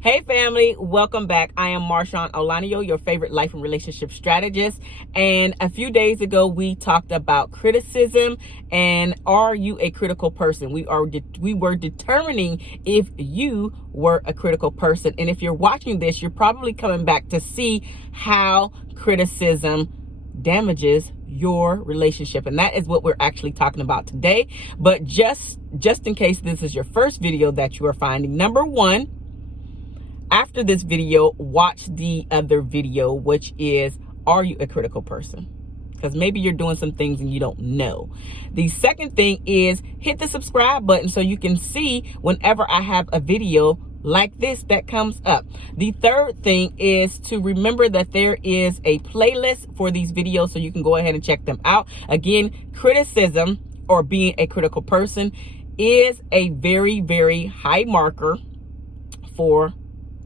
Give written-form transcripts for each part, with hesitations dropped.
Hey family, welcome back. I am MarshaunO, your favorite life and relationship strategist. And a few days ago, we talked about criticism and are you a critical person? We were determining if you were a critical person. And if you're watching this, you're probably coming back to see how criticism damages your relationship, and that is what we're actually talking about today. But just in case this is your first video that you are finding, number one, after this video, watch the other video, which is, are you a critical person? Because maybe you're doing some things and you don't know. The second thing is hit the subscribe button so you can see whenever I have a video like this that comes up. The third thing is to remember that there is a playlist for these videos, so you can go ahead and check them out. Again, criticism or being a critical person is a very, very high marker for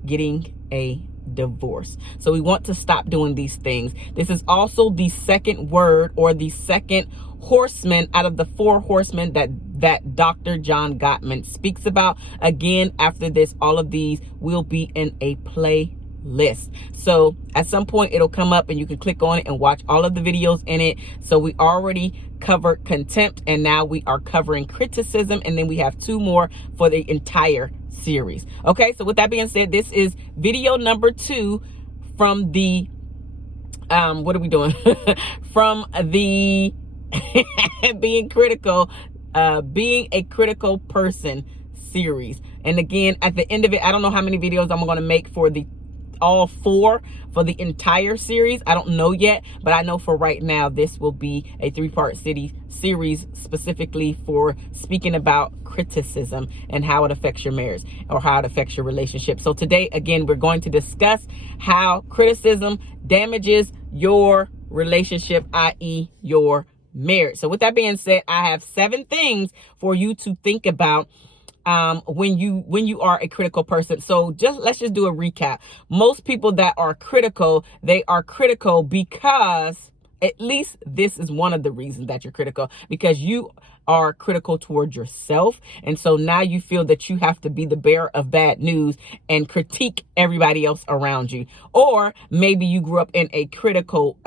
getting a divorce. So we want to stop doing these things. This is also the second word or the second horseman out of the four horsemen that Dr. John Gottman speaks about. Again, after this, all of these will be in a playlist. So at some point it'll come up and you can click on it and watch all of the videos in it. So we already covered contempt, and now we are covering criticism, and then we have two more for the entire series. Okay, so with that being said, this is video number 2 from the what are we doing? From the being a critical person series. And again, at the end of it, I don't know how many videos I'm going to make for all 4 for the entire series. I don't know yet, but I know for right now this will be a 3-part series specifically for speaking about criticism and how it affects your marriage or how it affects your relationship. So today, again, we're going to discuss how criticism damages your relationship, i.e. your marriage. So with that being said, I have 7 things for you to think about when you are a critical person. So let's just do a recap. Most people that are critical, they are critical because, at least this is one of the reasons that you're critical, because you are critical toward yourself. And so now you feel that you have to be the bearer of bad news and critique everybody else around you. Or maybe you grew up in a critical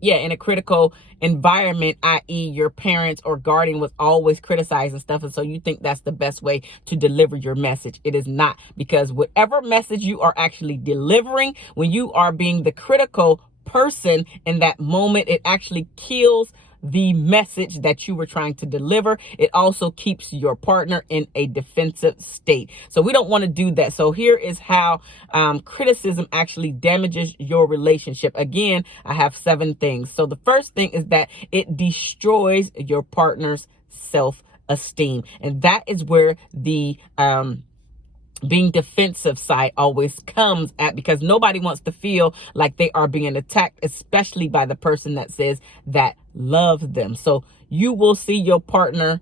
in a critical environment, i.e. your parents or guardian was always criticizing stuff. And so you think that's the best way to deliver your message. It is not, because whatever message you are actually delivering, when you are being the critical person in that moment, it actually kills the message that you were trying to deliver. It also keeps your partner in a defensive state. So we don't want to do that. So here is how criticism actually damages your relationship. Again, I have 7 things. So the first thing is that it destroys your partner's self-esteem. And that is where the being defensive side always comes at, because nobody wants to feel like they are being attacked, especially by the person that says that loves them. So you will see your partner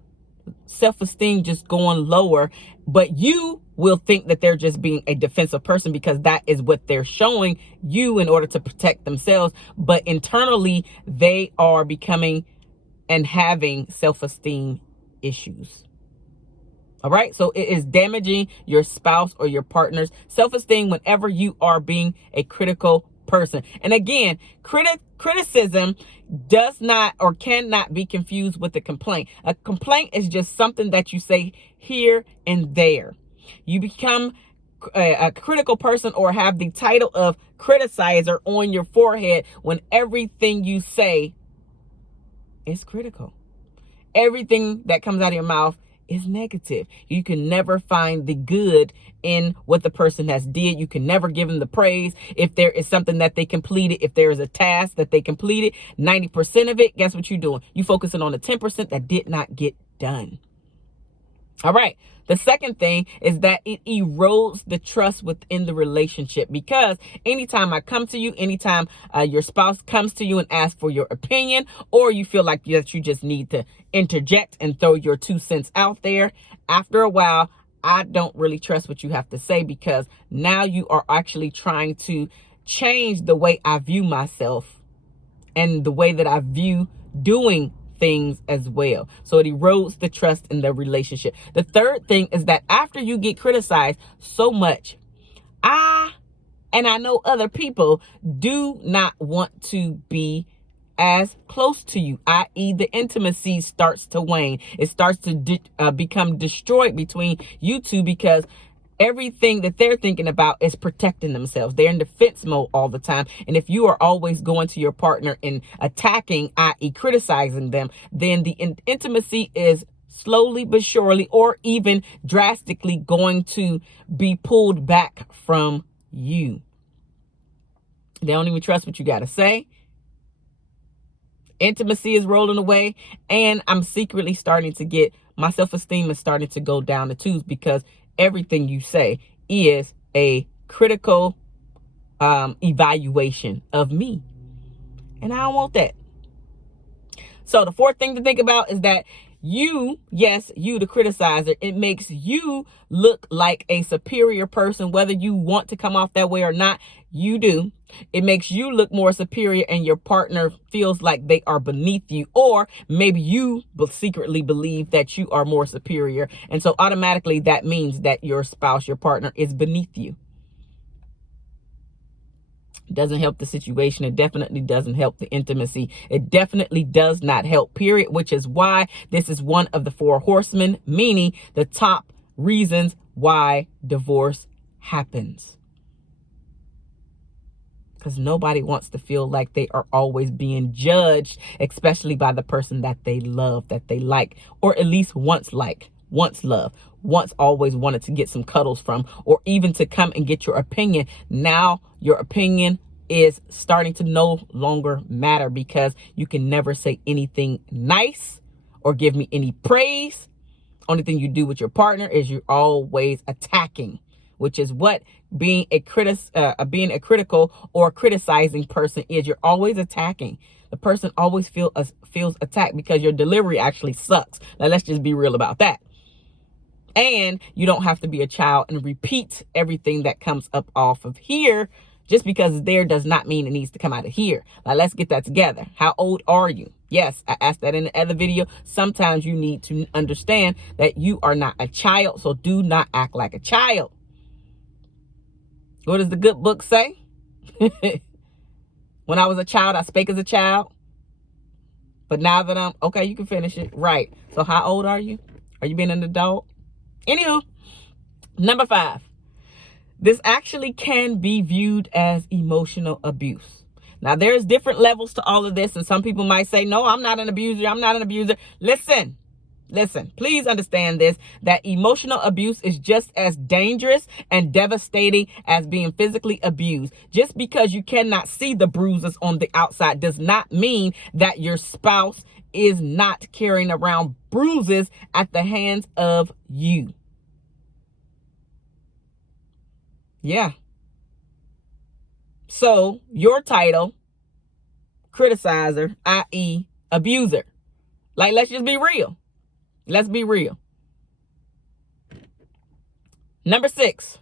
self-esteem just going lower, but you will think that they're just being a defensive person because that is what they're showing you in order to protect themselves. But internally, they are becoming and having self-esteem issues. All right. So it is damaging your spouse or your partner's self-esteem whenever you are being a critical person. And again, criticism does not or cannot be confused with a complaint. A complaint is just something that you say here and there. You become a critical person or have the title of criticizer on your forehead when everything you say is critical. Everything that comes out of your mouth is negative. You can never find the good in what the person has did. You can never give them the praise. If there is something that they completed, if there is a task that they completed, 90% of it, guess what you're doing? You focusing on the 10% that did not get done. All right. The second thing is that it erodes the trust within the relationship, because anytime I come to you, anytime your spouse comes to you and asks for your opinion, or you feel like that you just need to interject and throw your 2 cents out there, after a while, I don't really trust what you have to say, because now you are actually trying to change the way I view myself and the way that I view doing things as well. So it erodes the trust in the relationship. The third thing is that after you get criticized so much, I know other people do not want to be as close to you, i.e. the intimacy starts to wane. It starts to become destroyed between you two, because everything that they're thinking about is protecting themselves. They're in defense mode all the time. And if you are always going to your partner and attacking, i.e. criticizing them, then the intimacy is slowly but surely, or even drastically, going to be pulled back from you. They don't even trust what you got to say. Intimacy is rolling away. And I'm secretly starting to get, my self-esteem is starting to go down the tubes, because everything you say is a critical evaluation of me. And I don't want that. So the fourth thing to think about is that you, the criticizer, it makes you look like a superior person, whether you want to come off that way or not. You do. It makes you look more superior, and your partner feels like they are beneath you, or maybe you secretly believe that you are more superior. And so automatically that means that your spouse, your partner, is beneath you. It doesn't help the situation. It definitely doesn't help the intimacy. It definitely does not help, period, which is why this is one of the 4 horsemen, meaning the top reasons why divorce happens. Because nobody wants to feel like they are always being judged, especially by the person that they love, that they like, or at least once loved, once always wanted to get some cuddles from, or even to come and get your opinion. Now your opinion is starting to no longer matter, because you can never say anything nice or give me any praise. Only thing you do with your partner is you're always attacking, which is what being a critical or criticizing person is. You're always attacking. The person always feels attacked because your delivery actually sucks. Now let's just be real about that. And you don't have to be a child and repeat everything that comes up off of here. Just because it's there does not mean it needs to come out of here. Now let's get that together. How old are you? Yes, I asked that in the other video. Sometimes you need to understand that you are not a child, so do not act like a child. What does the good book say? When I was a child, I spake as a child. But now that I'm, okay, you can finish it. Right. So how old are you? Are you being an adult? Anywho, number 5. This actually can be viewed as emotional abuse. Now, there's different levels to all of this. And some people might say, no, I'm not an abuser. I'm not an abuser. Listen, please understand this, that emotional abuse is just as dangerous and devastating as being physically abused. Just because you cannot see the bruises on the outside does not mean that your spouse is not carrying around bruises at the hands of you. Yeah. So your title, criticizer, i.e. abuser. Like, let's just be real. Let's be real. Number 6,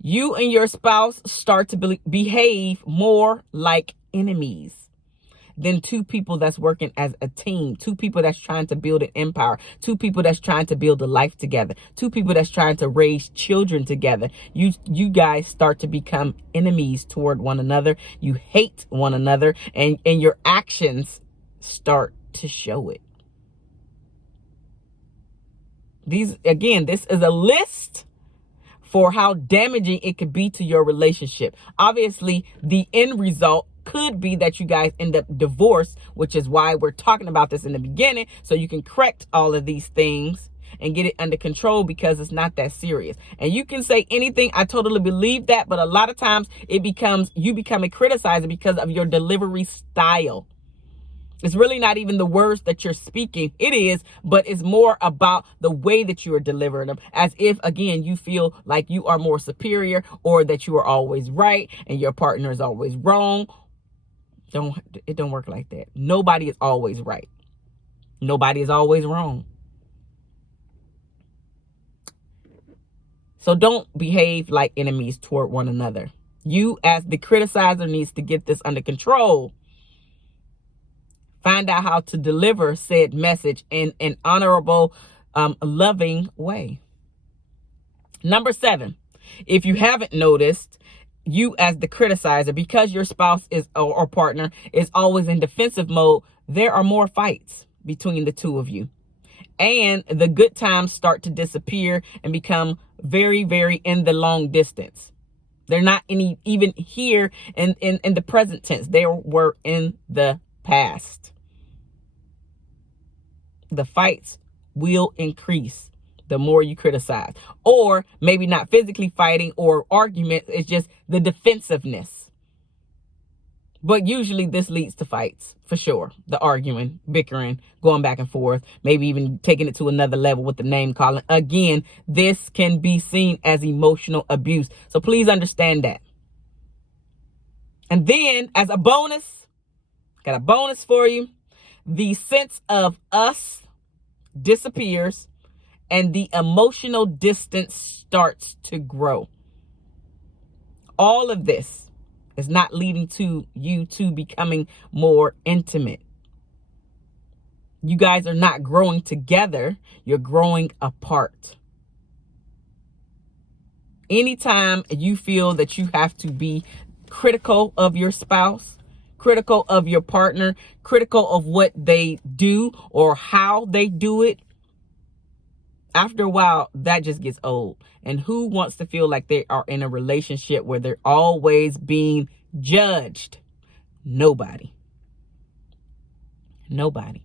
you and your spouse start to behave more like enemies than 2 people that's working as a team, 2 people that's trying to build an empire, 2 people that's trying to build a life together, 2 people that's trying to raise children together. You guys start to become enemies toward one another. You hate one another, and your actions start to show it. This is a list for how damaging it could be to your relationship. Obviously, the end result could be that you guys end up divorced, which is why we're talking about this in the beginning, so you can correct all of these things and get it under control, because it's not that serious. And you can say anything. I totally believe that, but a lot of times you become a criticizer because of your delivery style. It's really not even the words that you're speaking. It is, but it's more about the way that you are delivering them, as if, again, you feel like you are more superior, or that you are always right and your partner is always wrong. It don't work like that. Nobody is always right. Nobody is always wrong. So don't behave like enemies toward one another. You, as the criticizer, needs to get this under control. Find out how to deliver said message in an honorable, loving way. Number 7, if you haven't noticed, you as the criticizer, because your spouse is or partner is always in defensive mode, there are more fights between the two of you. And the good times start to disappear and become very, very in the long distance. They're not even here in the present tense. They were in the past. The fights will increase the more you criticize. Or maybe not physically fighting or argument. It's just the defensiveness. But usually this leads to fights, for sure. The arguing, bickering, going back and forth, maybe even taking it to another level with the name calling. Again, this can be seen as emotional abuse. So please understand that. And then as a bonus, got a bonus for you. The sense of us disappears and the emotional distance starts to grow. All of this is not leading to you two becoming more intimate. You guys are not growing together. You're growing apart. Anytime you feel that you have to be critical of your spouse, critical of your partner, critical of what they do or how they do it, after a while, that just gets old. And who wants to feel like they are in a relationship where they're always being judged? Nobody. Nobody.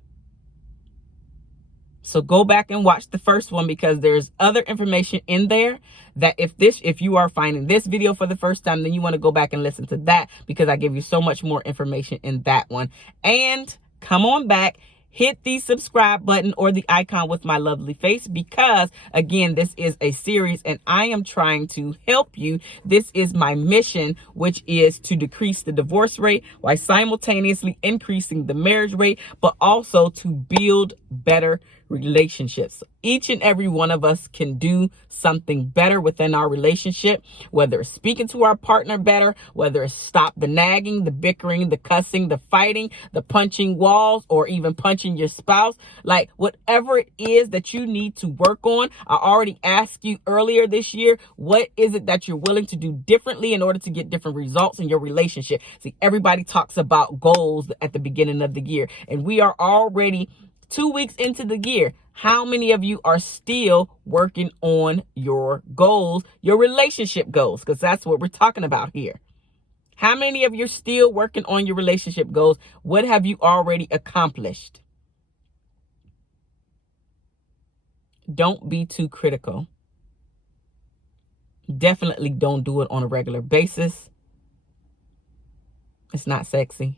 So go back and watch the first one, because there's other information in there that if you are finding this video for the first time, then you want to go back and listen to that, because I give you so much more information in that one. And come on back. Hit the subscribe button or the icon with my lovely face, because again, this is a series and I am trying to help you. This is my mission, which is to decrease the divorce rate while simultaneously increasing the marriage rate, but also to build better relationships. Each and every one of us can do something better within our relationship, whether it's speaking to our partner better, whether it's stop the nagging, the bickering, the cussing, the fighting, the punching walls, or even punching your spouse. Like whatever it is that you need to work on. I already asked you earlier this year, what is it that you're willing to do differently in order to get different results in your relationship? See, everybody talks about goals at the beginning of the year, and we are already 2 weeks into the year. How many of you are still working on your goals, your relationship goals? Because that's what we're talking about here. How many of you are still working on your relationship goals? What have you already accomplished? Don't be too critical. Definitely don't do it on a regular basis. It's not sexy.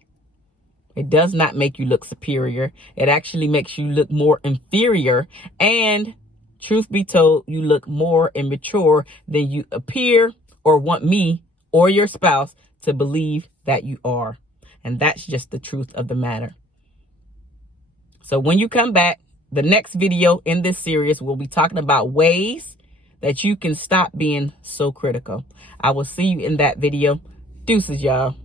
It does not make you look superior. It actually makes you look more inferior. And truth be told, you look more immature than you appear or want me or your spouse to believe that you are. And that's just the truth of the matter. So when you come back, the next video in this series, we'll be talking about ways that you can stop being so critical. I will see you in that video. Deuces, y'all.